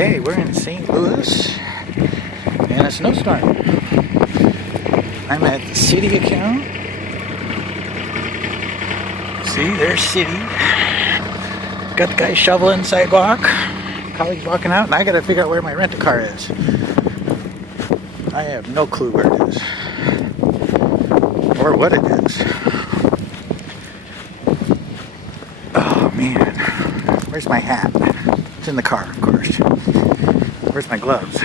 Okay, we're in St. Louis and a snowstorm. I'm at the city account. See, there's city. Got the guy shoveling sidewalk. Colleagues walking out, and I gotta figure out where my rent-a-car is. I have no clue where it is. Or what it is. Oh man. Where's my hat? It's in the car, of course. Where's my gloves?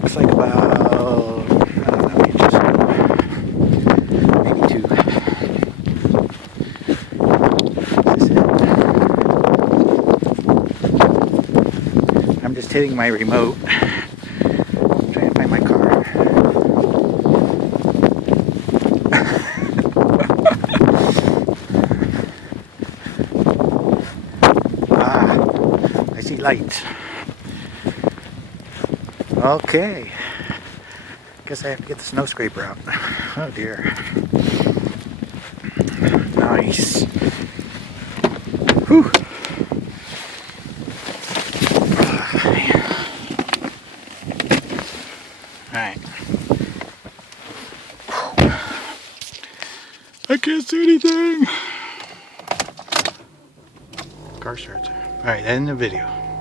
Looks like about, I don't know, just maybe 2. That's it. I'm just hitting my remote. Trying to find my car. I see lights. Okay. Guess I have to get the snow scraper out. Oh dear. Nice. Whew. Alright. I can't see anything. Car starts. Alright, end the video.